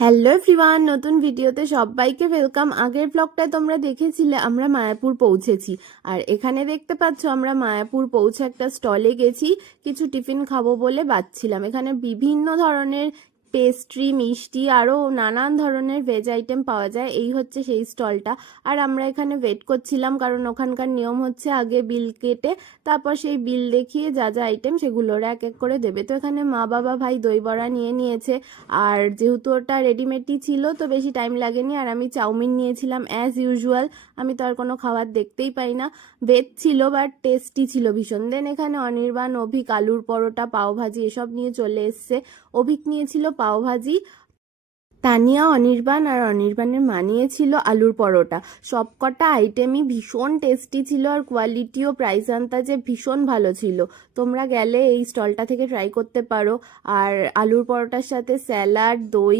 Hello everyone, নতুন ভিডিওতে সবাইকে ওয়েলকাম। আগের ব্লগটায় তোমরা দেখেছিলে আমরা মায়াপুর পৌঁছেছি, আর এখানে দেখতে পাচ্ছ আমরা মায়াপুর পৌঁছে একটা স্টলে গেছি কিছু টিফিন খাবো বলে বাচ্ছিলাম। এখানে বিভিন্ন ধরনের পেস্ট্রি, মিষ্টি আরও নানান ধরনের ভেজ আইটেম পাওয়া যায়। এই হচ্ছে সেই স্টলটা। আর আমরা এখানে ওয়েট করছিলাম কারণ ওখানকার নিয়ম হচ্ছে আগে বিল কেটে তারপর সেই বিল দেখিয়ে যা যা আইটেম সেগুলোর এক এক করে দেবে। তো এখানে মা বাবা ভাই দই বড়া নিয়ে নিয়েছে, আর যেহেতু ওটা রেডিমেডই ছিল তো বেশি টাইম লাগেনি। আর আমি চাউমিন নিয়েছিলাম অ্যাজ ইউজুয়াল, আমি তো আর কোনো খাবার দেখতেই পাই না। ভেজ ছিল বাট টেস্টি ছিল ভীষণ। দেন এখানে অনির্বাণ, অভিক আলুর পরোটা, পাওভাজি এসব নিয়ে চলে এসছে। অভিক নিয়েছিল পাওভাজি, তানিয়া, অনির্বাণ আর অনির্বাণের মা নিয়েছিল আলুর পরোটা। সবকটা আইটেমই ভীষণ টেস্টি ছিল আর কোয়ালিটিও প্রাইস আন্দাজে ভীষণ ভালো ছিল। তোমরা গেলে এই স্টলটা থেকে ট্রাই করতে পারো। আর আলুর পরোটার সাথে স্যালাড, দই